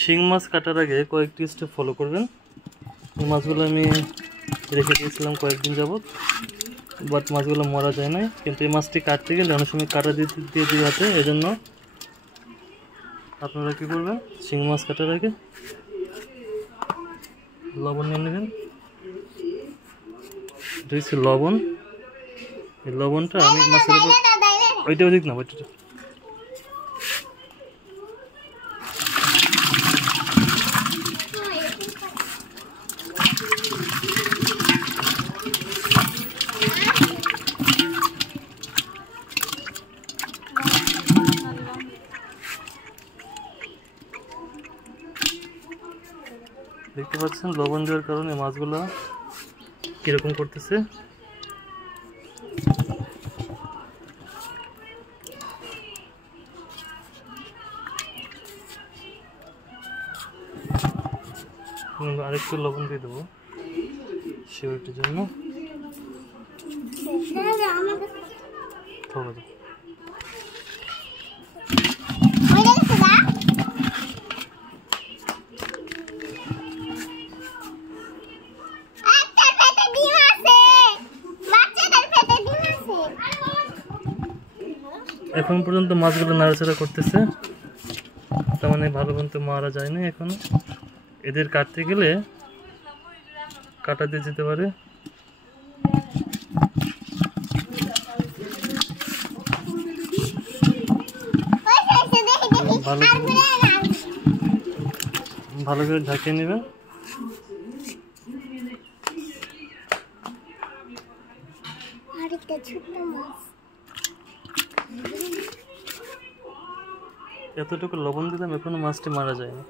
শিং মাছ কাটার আগে কয়েকটি স্টেপ ফলো করবেন। এই মাছগুলো আমি রেখে দিয়েছিলাম কয়েকদিন যাবত, বাট মাছগুলো মরা যায় নাই। কিন্তু এই মাছটি কাটতে গেলে অনেক সময় কাটা দিয়ে দিয়ে হাতে, এই জন্য আপনারা কী করবেন, শিং মাছ কাটার আগে লবণ নিয়ে নেবেন। এটা হচ্ছে লবণ। এই লবণটা আমি মাছের উপর, ওইটা ওদিক না, ওইটা দেখতে পাচ্ছেন লবণ দেওয়ার কারণে মাছগুলো কীরকম করতেছে। আরেকটু লবণ দিয়ে দেবো সিউরিটির জন্য। এখন পর্যন্ত মাছগুলো নাড়াচাড়া করতেছে, তার মানে ভালো মতো মারা যায় না এখনো। এদের কাটতে গেলে কাটা দিয়ে যেতে পারে। ভালো করে ঢাকিয়ে নেবেন। এতটুকু লবণ দিলাম, এখনো মাছটি মারা যায়নি।